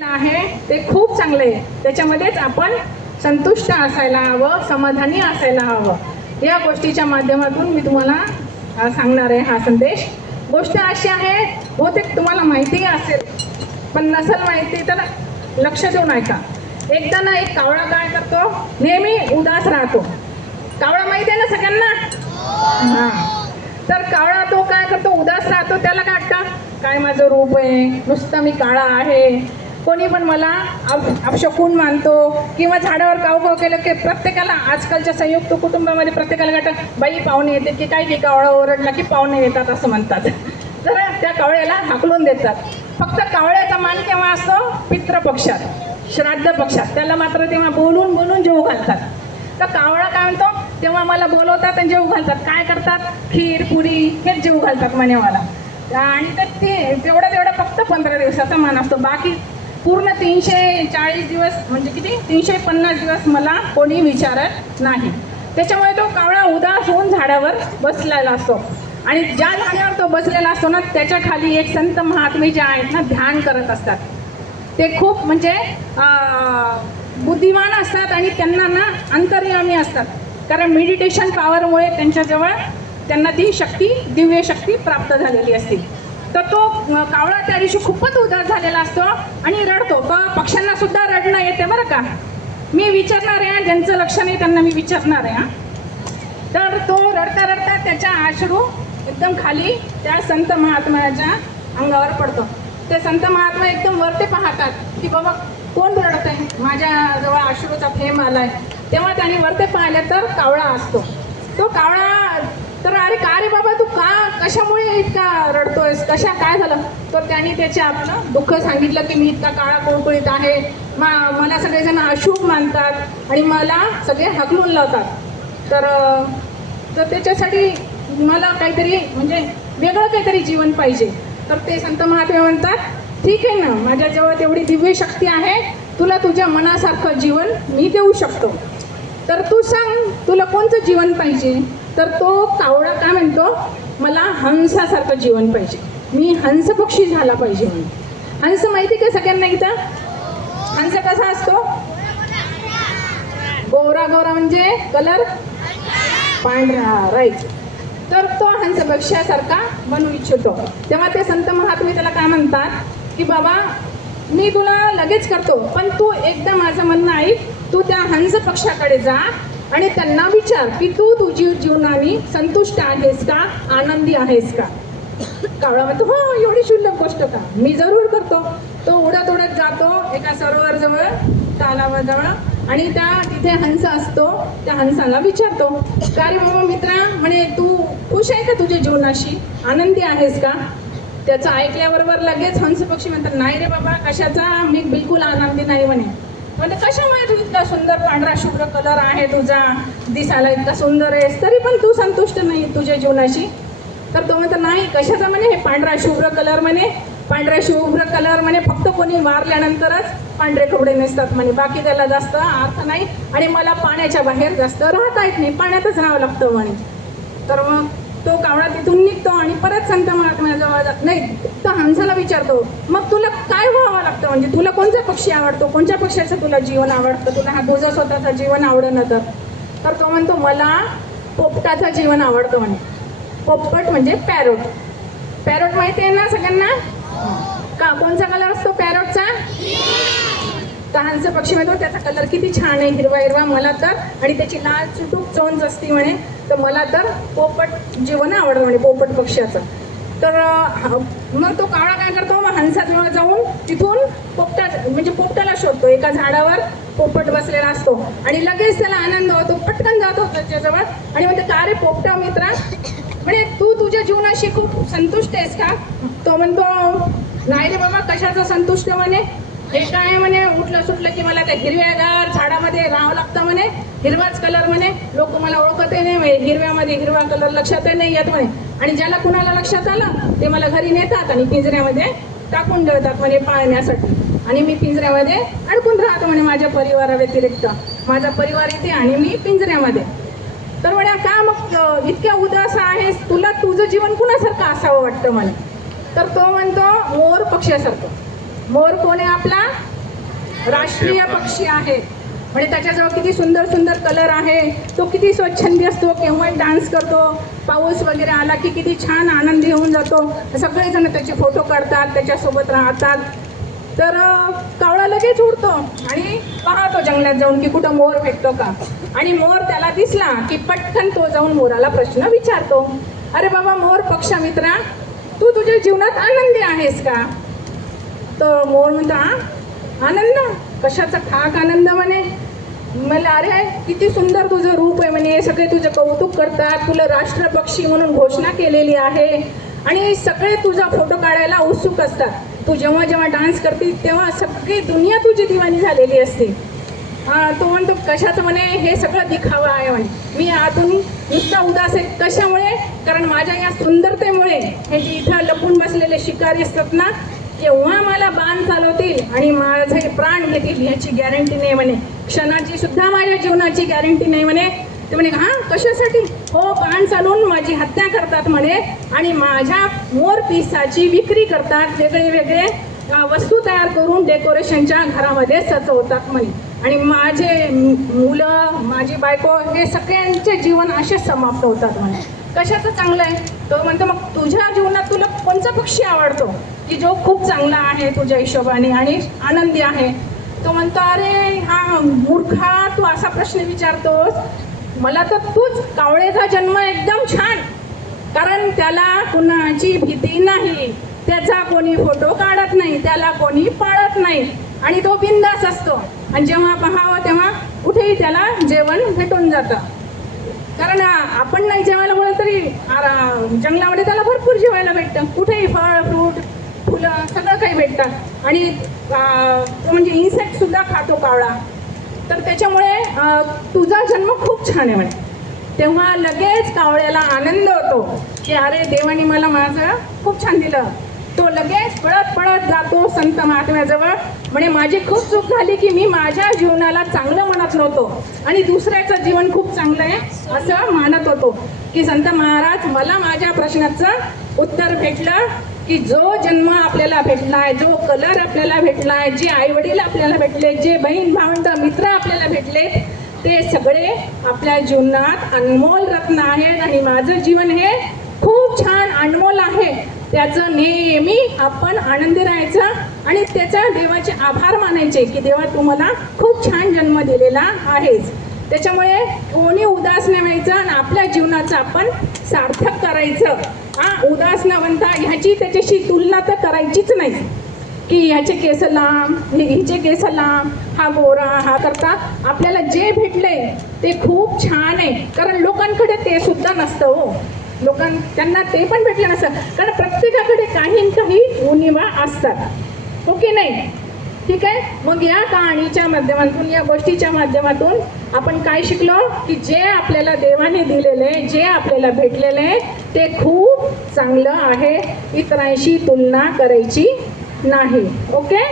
आहे ते खूप चांगले आहे. त्याच्यामध्येच आपण संतुष्ट असायला हवं, समाधानी असायला हवं. या गोष्टीच्या माध्यमातून मी तुम्हाला सांगणार आहे हा संदेश. गोष्ट अशी आहे, बहुतेक तुम्हाला माहितीही असेल, पण नसेल माहिती तर लक्ष देऊन ऐका. एकदा ना एक कावळा काय करतो, नेहमी उदास राहतो. कावळा माहिती आहे ना सगळ्यांना? हां. तर कावळा तो काय करतो, उदास राहतो. त्याला काय वाटतं, काय माझं रूप आहे, नुसतं मी काळा आहे, कोणी पण मला अपशकून मानतो, किंवा झाडावर कावकाव केलं की प्रत्येकाला, आजकालच्या संयुक्त कुटुंबामध्ये प्रत्येकाला वाटतं बाई पाहुणे येते की काय, की कावळा ओरडला की पाहुणे येतात असं म्हणतात. जरा त्या कावळ्याला हाकलून देतात. फक्त कावळ्याचा मान केव्हा असतो, पितृपक्षात, श्राद्ध पक्षात. त्याला मात्र तेव्हा बोलून बोलून जेव घालतात. तर कावळा काय म्हणतो, तेव्हा मला बोलवतात आणि जेव घालतात. काय करतात, खीर पुरी हेच जेव घालतात म्हणे मला. आणि ते तेवढा फक्त 15 दिवसाचा मान असतो. बाकी पूर्ण 340 दिवस म्हणजे किती, 350 दिवस मला कोणी विचारत नाही. त्याच्यामुळे तो कावळा उदास होऊन झाडावर बसलेला असतो. आणि ज्या झाडावर तो बसलेला असतो ना, त्याच्या खाली एक संत महात्मे जे आहेत ना, ध्यान करत असतात. ते खूप म्हणजे बुद्धिमान असतात आणि त्यांना ना अंतर्यामी असतात. कारण मेडिटेशन पॉवरमुळे त्यांच्याजवळ त्यांना ती शक्ती, दिव्य शक्ती प्राप्त झालेली असते. तर तो कावळा त्या दिवशी खूपच उदास झालेला असतो आणि रडतो. पक्ष्यांना सुद्धा रडणं येते बरं का. मी विचारणार आहे, ज्यांचं लक्ष नाही त्यांना मी विचारणार आहे. तर तो रडता रडता त्याच्या अश्रू एकदम खाली त्या संत महात्म्याच्या अंगावर पडतो. ते संत महात्मा एकदम वरती पाहतात की बाबा कोण रडत आहे, माझ्याजवळ अश्रूचा थेंब आलाय. तेव्हा त्याने वरती पाहिलं तर कावळा असतो. तो कावळा तर, अरे का रे बाबा, तू कशामुळे इतका रडतोयस, काय झालं. तर त्यांनी त्याचे आपलं दुःख सांगितलं की मी इतका काळा कुळकुळीत आहे, मला सगळेजण अशुभ मानतात आणि मला सगळे हकलून लावतात. तर त्याच्यासाठी मला काहीतरी म्हणजे वेगळं काहीतरी जीवन पाहिजे. तर ते संत महात्मे म्हणतात, ठीक आहे ना, माझ्याजवळ तेवढी दिव्य शक्ती आहे, तुला तुझ्या मनासारखं जीवन मी देऊ शकतो. तर तू सांग, तुला कोणतं जीवन पाहिजे. तर तो कावळा काय म्हणतो, मला हंसासारखं जीवन पाहिजे, मी हंस पक्षी झाला पाहिजे म्हणून. हंस माहिती का सगळ्यांना इथं? हंस कसा असतो, गोरा गोरा म्हणजे कलर पांढरा, राईट. तर तो हंस पक्षासारखा बनू इच्छितो. तेव्हा ते संत महात्मे त्याला काय म्हणतात की बाबा मी तुला लगेच करतो, पण तू एकदा माझं म्हणणं ऐक. तू त्या हंस पक्षाकडे जा आणि त्यांना विचार की तू तुझी जीवनाने संतुष्ट आहेस का, आनंदी आहेस का. कावळा म्हणतो, हो एवढी क्षुल्लक गोष्ट का, मी जरूर करतो. तो उडत उडत जातो एका सरोवरजवळ, तलावाजवळ, आणि तिथे हंस असतो. त्या हंसाला विचारतो, का रे बाबा मित्रा, म्हणे तू खुश आहे का तुझ्या जीवनाशी, आनंदी आहेस का. त्याचं ऐकल्याबरोबर लगेच हंस पक्षी म्हणतात, नाही रे बाबा, कशाचा, मी बिलकुल आनंदी नाही म्हणे. म्हणजे कशामुळे, तू इतका सुंदर पांढरा शुभ्र कलर आहे तुझा, दिसायला इतका सुंदर आहेस, तरी पण तू संतुष्ट नाही तुझ्या जीवनाशी. तर तो म्हणतो, नाही कशाचा म्हणे, हे पांढरा शुभ्र कलर म्हणे, पांढऱ्या शुभ्र कलर म्हणे फक्त कोणी वारल्यानंतरच पांढरे कपडे नेसतात म्हणे, बाकी त्याला जास्त अर्थ नाही. आणि मला पाण्याच्या बाहेर जास्त राहता येत नाही, पाण्यातच राहावं लागतं म्हणे. तर मग तो कावळा तिथून निघतो आणि परत संत महात्म्याजवळ जात नाही. तो हंसाला विचारतो, मग तुला काय व्हावं लागतं, म्हणजे तुला कोणता पक्षी आवडतो, कोणत्या पक्षाचं तुला जीवन आवडतं, तुला हा तुझं स्वतःचं जीवन आवडलं तर तो म्हणतो, मला पोपटाचं जीवन आवडतं म्हणे. पोपट म्हणजे पॅरोट. पॅरोट माहिती आहे ना सगळ्यांना का, कोणचा कलर असतो पॅरोटचा. तर हंस पक्षी म्हणतो, त्याचा कलर किती छान आहे, हिरवा हिरवा, मला तर, आणि त्याची लाल चुटूक चोंच असते म्हणे, तर मला तर पोपट जीवन आवडतं म्हणे, पोपट पक्षाचं. तर मग तो कावळा काय करतो, मग हंसाजवळ जाऊन तिथून पोपटाला शोधतो. एका झाडावर पोपट बसलेला असतो आणि लगेच त्याला आनंद होतो, पटकन जातो त्याच्याजवळ आणि म्हणते, का रे पोपटा मित्रा, म्हणे तू तुझ्या जीवनाशी खूप संतुष्ट आहेस का. तो म्हणतो, नाही रे बाबा, कशाचं संतुष्ट म्हणे, हे काय म्हणे, उठलं सुटलं की मला त्या हिरव्यागार झाडामध्ये राहावं लागतं म्हणे, हिरवाच कलर म्हणे, लोक मला ओळखतही नाही, हिरव्यामध्ये हिरवा कलर लक्षातही नाही येत म्हणे, आणि ज्याला कुणाला लक्षात आलं ते मला घरी नेतात आणि पिंजऱ्यामध्ये टाकून ठेवतात म्हणे पाळण्यासाठी, आणि मी पिंजऱ्यामध्ये अडकून राहतो म्हणे माझ्या परिवाराव्यतिरिक्त. माझा परिवार इथे आणि मी पिंजऱ्यामध्ये. तर म्हणे, का मग इतक्या उदास आहेस, तुला तुझं जीवन कुणासारखं असावं वाटतं म्हणे. तर तो म्हणतो, मोर पक्षासारखं. मोर कोण आहे आपला, राष्ट्रीय पक्षी आहे. म्हणजे त्याच्याजवळ किती सुंदर सुंदर कलर आहे, तो किती स्वच्छंदी असतो, केव्हाही डान्स करतो, पाऊस वगैरे आला की किती छान आनंदी होऊन जातो. सगळेजण त्याचे फोटो काढतात, त्याच्यासोबत राहतात. तर कावळा लगेच उडतो आणि पाहतो जंगलात जाऊन की कुठं मोर भेटतो का. आणि मोर त्याला दिसला की पटकन तो जाऊन मोराला प्रश्न विचारतो, अरे बाबा मोर पक्षा मित्रा, तू तुझ्या जीवनात आनंदी आहेस का? तर मोर म्हणतो, आनंद कशाचा ठाक आनंद म्हणे. मला अरे किती सुंदर तुझं रूप आहे म्हणे, सगळे तुझं कौतुक करतात, तुला राष्ट्रपक्षी म्हणून घोषणा केलेली आहे आणि सगळे तुझा फोटो काढायला उत्सुक असतात. तू जेव्हा जेव्हा डान्स करते तेव्हा सगळी दुनिया तुझी दिवाणी झालेली असते. तो म्हणतो कशाचं म्हणे, हे सगळं दिखावा आहे म्हणे. मी आतून नुसता उदास आहे. कशामुळे? कारण माझ्या या सुंदरतेमुळे हे जे इथं लपून बसलेले शिकारी असतात ना, केव्हा मला बाण चालवतील आणि माझे प्राण घेतील ह्याची गॅरंटी नाही म्हणे. क्षणाची सुद्धा माझ्या जीवनाची गॅरंटी नाही म्हणे. ते म्हणे हां कशासाठी? हो, बाण चालवून माझी हत्या करतात म्हणे आणि माझ्या मोर पिसाची विक्री करतात, वेगळे वेगळे वस्तू तयार करून डेकोरेशनच्या घरामध्ये सजवतात म्हणे. आणि माझे मुलं, माझी बायको, हे सगळ्यांचे जीवन असे समाप्त होतात म्हणे. कशाचं चांगलं आहे? तो म्हणतो मग तुझ्या जीवनात तुला कोणता पक्षी आवडतो की जो खूप चांगला आहे तुझ्या हिशोबाने आणि आनंदी आहे? तो म्हणतो अरे हा मूर्खा, तू असा प्रश्न विचारतोस, मला तर तूच. कावळेचा जन्म एकदम छान, कारण त्याला कुणाची भीती नाही, त्याचा कोणी फोटो काढत नाही, त्याला कोणी पाळत नाही आणि तो बिंदास असतो. आणि जेव्हा पाहावं तेव्हा कुठेही त्याला जेवण भेटून जातं. कारण आपण नाही जेवायला बोललं तरी जंगलामध्ये त्याला भरपूर जेवायला भेटतं. कुठेही फळ फ्रूट फुलं सगळं काही भेटतात. आणि म्हणजे इन्सेक्ट सुद्धा खातो कावळा. तर त्याच्यामुळे तुझा जन्म खूप छान आहे म्हणे. तेव्हा लगेच कावळ्याला आनंद होतो की अरे देवाने मला माझं खूप छान दिलं. तो लगेच पळत पळत जातो संत महात्म्याजवळ. म्हणे माझी खूप चूक झाली की मी माझ्या जीवनाला चांगलं म्हणत नव्हतो आणि दुसऱ्याचं जीवन खूप चांगलं आहे असं मानत होतो. की संत महाराज, मला माझ्या प्रश्नाचं उत्तर भेटलं की जो जन्म आपल्याला भेटलाय, जो कलर आपल्याला भेटलाय, जे आईवडील आपल्याला भेटले, जे बहीण भावंड मित्र आपल्याला भेटले, ते सगळे आपल्या जीवनात अनमोल रत्न आहेत. आणि माझं जीवन हे खूप छान अनमोल आहे. त्याचं नेहमी आपण आनंदी राहायचं आणि त्याच्या देवाचे आभार मानायचे की देवा तू मला खूप छान जन्म दिलेला आहेस. त्याच्यामुळे कोणी उदास नाही व्हायचं आणि आपल्या जीवनाचं आपण सार्थक करायचं. उदास न बनता ह्याची त्याच्याशी तुलना तर करायचीच नाही की ह्याचे केस लांब, हिचे केस लांब, हा गोरा, हा करता. आपल्याला जे भेटले ते खूप छान आहे, कारण लोकांकडे ते सुद्धा नसतं हो. त्यांना ते पण भेटलं नसतं, कारण प्रत्येकाकडे काही काही उणिवा असतात, हो की नाही? ठीक आहे. मग या कहाणीच्या माध्यमातून, या गोष्टीच्या माध्यमातून आपण काय शिकलो की जे आपल्याला देवाने दिलेले, जे आपल्याला भेटलेले ते खूप चांगलं आहे, इतरांशी तुलना करायची नाही. ओके.